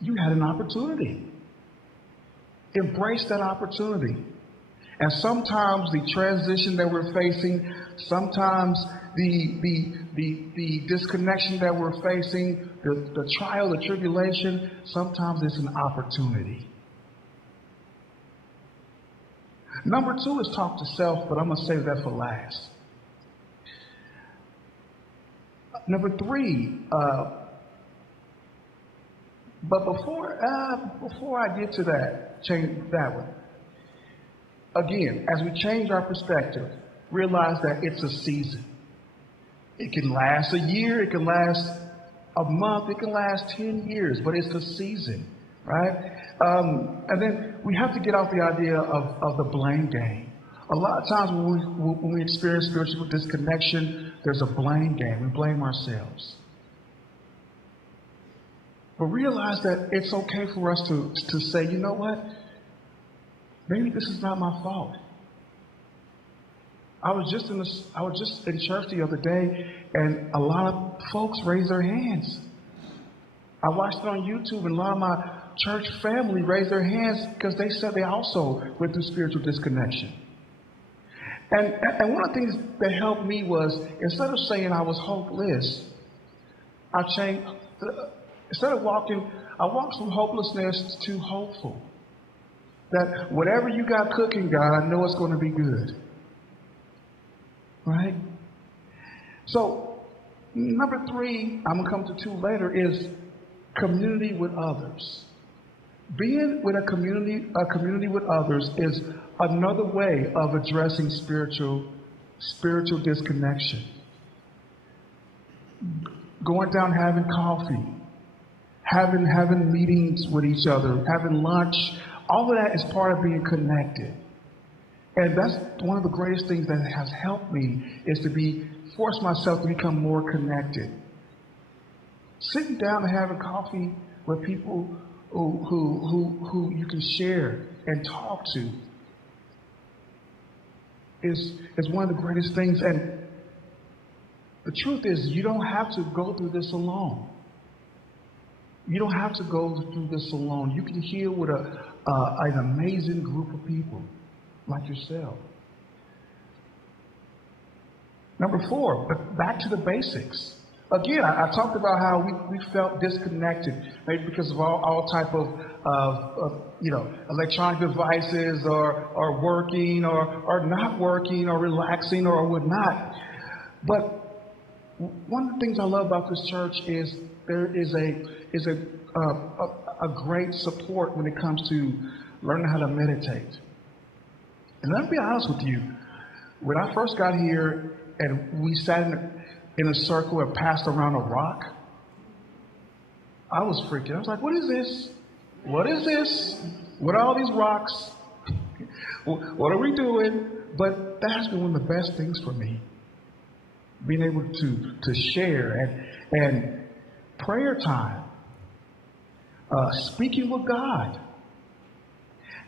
You had an opportunity. Embrace that opportunity. And sometimes the transition that we're facing, sometimes the disconnection that we're facing, the trial, the tribulation, sometimes it's an opportunity. Number 2 is talk to self, but I'm going to save that for last. Number 3, but before I get to that, change that one. Again, as we change our perspective, realize that it's a season. It can last a year, it can last a month, it can last 10 years, but it's a season, right? And then we have to get off the idea of the blame game. A lot of times when we experience spiritual disconnection, there's a blame game. We blame ourselves. But realize that it's okay for us to say, you know what? Maybe this is not my fault. I was just in church the other day, and a lot of folks raised their hands. I watched it on YouTube, and a lot of my church family raised their hands because they said they also went through spiritual disconnection. And one of the things that helped me was, instead of saying I was hopeless, I changed. Instead of I walked from hopelessness to hopeful. That whatever you got cooking, God, I know it's going to be good. Right? So, number 3, I'm going to come to 2 later, is community with others. Being with a community with others is another way of addressing spiritual disconnection. Going down, having coffee, having meetings with each other, having lunch, all of that is part of being connected. And that's one of the greatest things that has helped me, is to force myself to become more connected. Sitting down and having coffee with people who you can share and talk to is one of the greatest things. And the truth is, you don't have to go through this alone. You don't have to go through this alone. You can heal with an amazing group of people like yourself. Number 4, but back to the basics. Again, I talked about how we felt disconnected, maybe because of all type of electronic devices, or working, or not working, or relaxing, or whatnot. But one of the things I love about this church is there is a great support when it comes to learning how to meditate. And let me be honest with you, when I first got here and we sat in a circle and passed around a rock, I was freaking. I was like, what is this? What is this? What are all these rocks? What are we doing? But that has been one of the best things for me, being able to share and prayer time, speaking with God,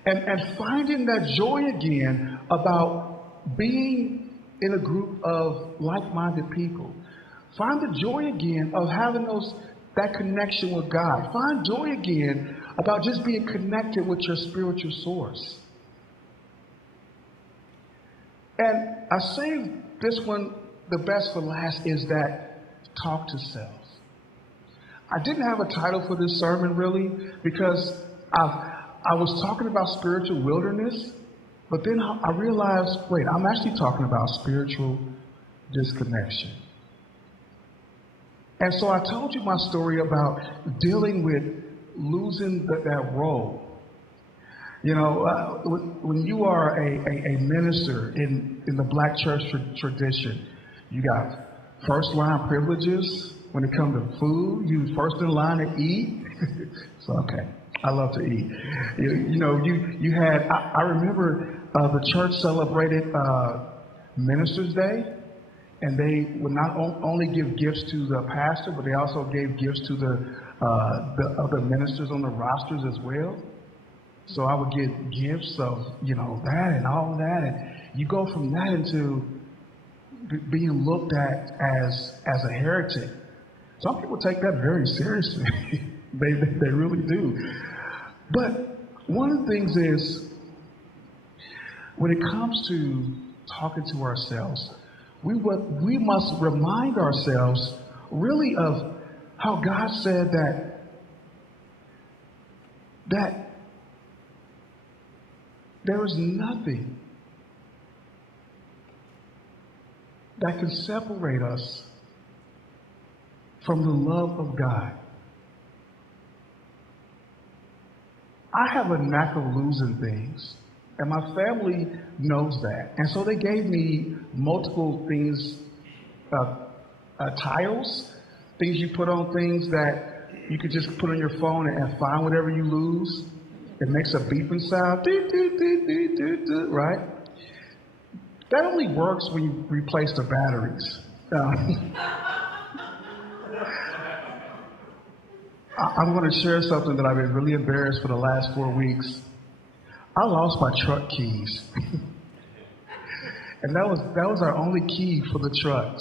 and finding that joy again about being in a group of like-minded people. Find the joy again of having that connection with God. Find joy again about just being connected with your spiritual source. And I saved this one, the best for last, is that talk to self. I didn't have a title for this sermon really, because I was talking about spiritual wilderness, but then I realized, wait, I'm actually talking about spiritual disconnection. And so I told you my story about dealing with losing that role. You know, when you are a minister in the black church tradition, you got first line privileges when it comes to food. You first in line to eat. So, okay, I love to eat. You had, I remember the church celebrated Ministers' Day, and they would not only give gifts to the pastor, but they also gave gifts to the other ministers on the rosters as well. So I would get gifts of, that and all of that. And you go from that into being looked at as a heretic. Some people take that very seriously. they really do. But one of the things is, when it comes to talking to ourselves, we must remind ourselves really of how God said that there is nothing that can separate us from the love of God. I have a knack of losing things, and my family knows that. And so they gave me multiple things, tiles, things you put on things that you could just put on your phone and find whatever you lose. It makes a beeping sound, right? That only works when you replace the batteries. I'm going to share something that I've been really embarrassed for the last 4 weeks. I lost my truck keys. And that was our only key for the truck.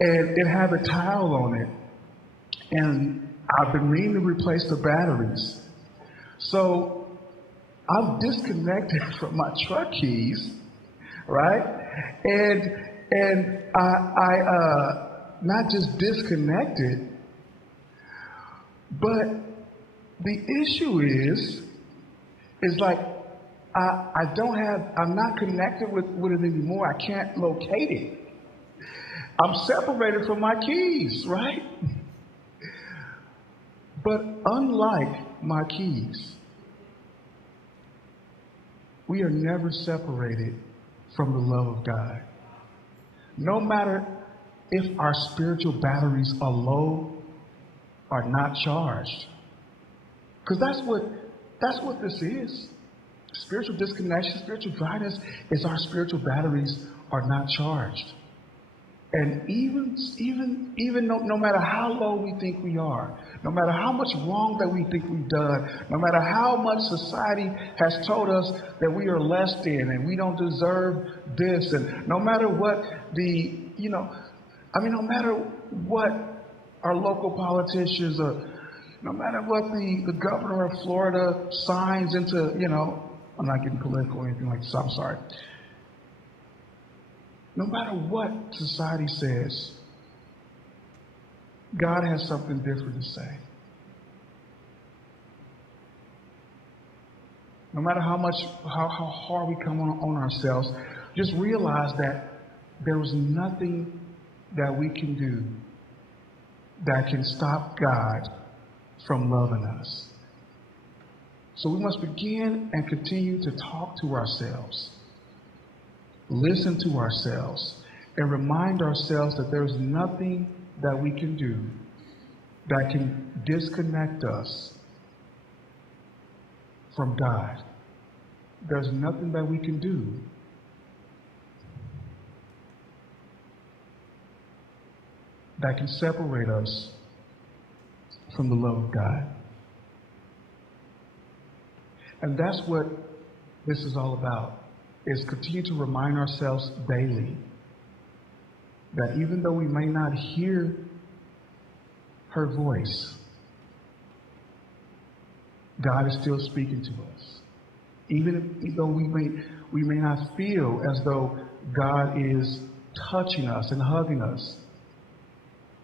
And it had a tile on it. And I've been meaning to replace the batteries. So I'm disconnected from my truck keys, right? And I not just disconnected, but the issue is like I'm not connected with it anymore. I can't locate it. I'm separated from my keys, right? But unlike my keys, we are never separated from the love of God. No matter if our spiritual batteries are low or not charged. Because that's what this is. Spiritual disconnection, spiritual dryness is our spiritual batteries are not charged. And even no matter how low we think we are, no matter how much wrong that we think we've done, no matter how much society has told us that we are less than and we don't deserve this, and no matter what no matter what our local politicians, no matter what the governor of Florida signs into, I'm not getting political or anything like this, I'm sorry. No matter what society says, God has something different to say. No matter how hard we come on ourselves, just realize that there is nothing that we can do that can stop God from loving us. So we must begin and continue to talk to ourselves, listen to ourselves, and remind ourselves that there's nothing that we can do that can disconnect us from God. There's nothing that we can do that can separate us from the love of God. And that's what this is all about, is continue to remind ourselves daily that even though we may not hear her voice, God is still speaking to us. Even though we may not feel as though God is touching us and hugging us,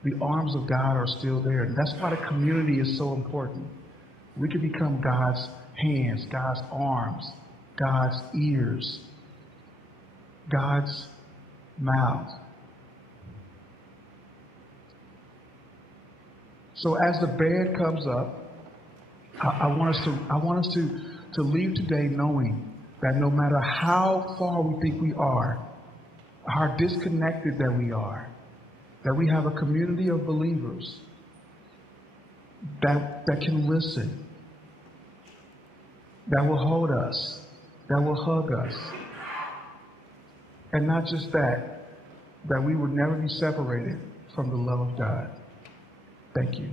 the arms of God are still there. And that's why the community is so important. We can become God's hands, God's arms, God's ears, God's mouth. So as the band comes up, I want us to leave today knowing that no matter how far we think we are, how disconnected that we are, that we have a community of believers that can listen, that will hold us, that will hug us. And not just that we would never be separated from the love of God. Thank you.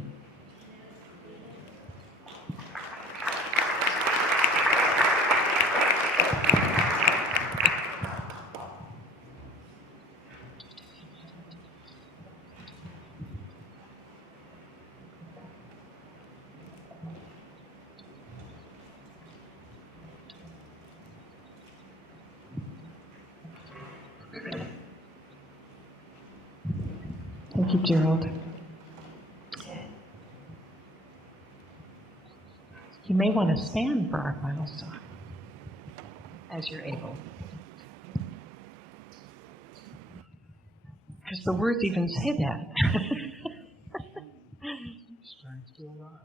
Thank you, Gerald. You may want to stand for our final song, as you're able. Because the words even say that. Strength to arise.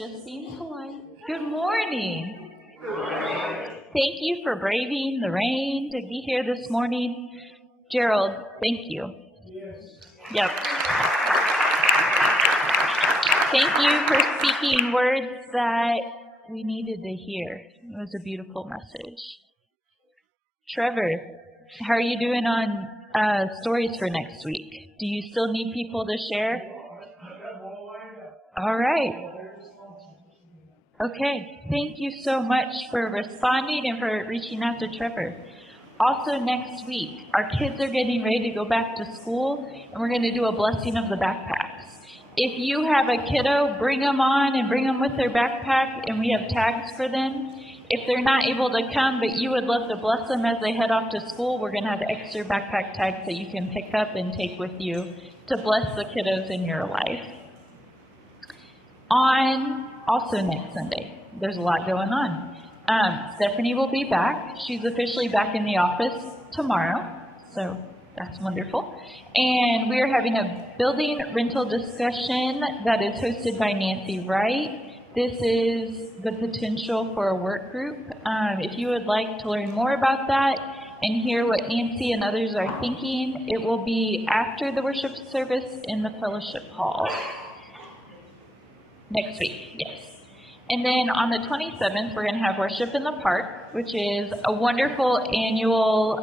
just being polite. Good morning. Thank you for braving the rain to be here this morning. Gerald, thank you. Yep. Thank you for speaking words that we needed to hear. It was a beautiful message. Trevor, how are you doing on stories for next week? Do you still need people to share? All right. Okay. Thank you so much for responding and for reaching out to Trevor. Also next week, our kids are getting ready to go back to school, and we're going to do a blessing of the backpacks. If you have a kiddo, bring them on and bring them with their backpack, and we have tags for them. If they're not able to come, but you would love to bless them as they head off to school, we're going to have extra backpack tags that you can pick up and take with you to bless the kiddos in your life. On also next Sunday, there's a lot going on. Stephanie will be back. She's officially back in the office tomorrow, so that's wonderful. And we are having a building rental discussion that is hosted by Nancy Wright. This is the potential for a work group. If you would like to learn more about that and hear what Nancy and others are thinking, it will be after the worship service in the fellowship hall. Next week, yes. And then on the 27th, we're going to have worship in the park, which is a wonderful annual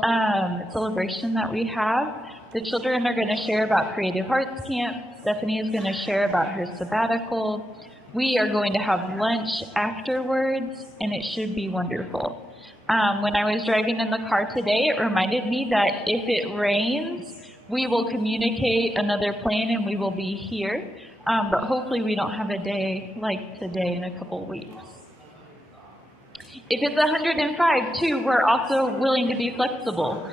celebration that we have. The children are going to share about Creative Arts Camp. Stephanie is going to share about her sabbatical. We are going to have lunch afterwards, and it should be wonderful. When I was driving in the car today, it reminded me that if it rains, we will communicate another plan and we will be here. But hopefully we don't have a day like today in a couple weeks. If it's 105 too, we're also willing to be flexible.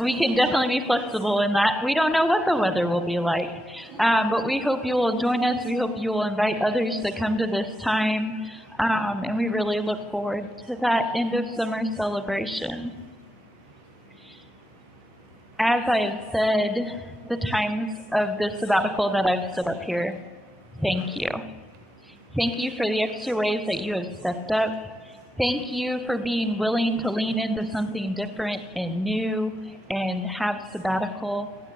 We can definitely be flexible in that. We don't know what the weather will be like. But we hope you will join us. We hope you will invite others to come to this time. And we really look forward to that end of summer celebration. As I have said, the times of this sabbatical that I've stood up here, thank you. Thank you for the extra ways that you have stepped up. Thank you for being willing to lean into something different and new and have sabbatical.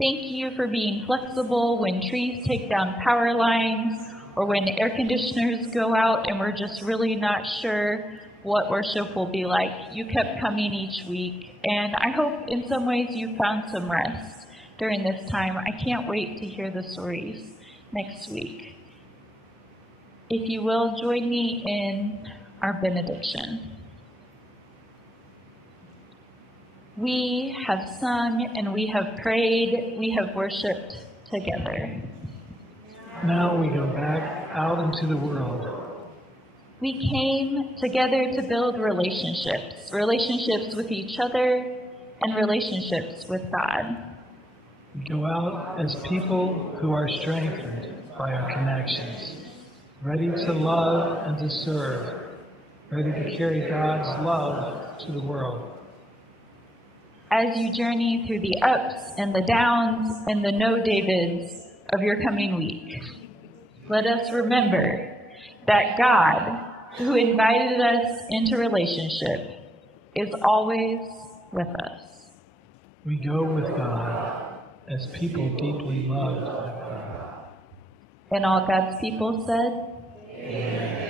Thank you for being flexible when trees take down power lines or when air conditioners go out and we're just really not sure what worship will be like. You kept coming each week, and I hope in some ways you found some rest during this time. I can't wait to hear the stories next week. If you will, join me in our benediction. We have sung and we have prayed, we have worshiped together. Now we go back out into the world. We came together to build relationships with each other and relationships with God. We go out as people who are strengthened by our connections, ready to love and to serve, ready to carry God's love to the world. As you journey through the ups and the downs and the no-Davids of your coming week, let us remember that God, who invited us into relationship, is always with us. We go with God as people deeply loved by God. And all God's people said, Amen.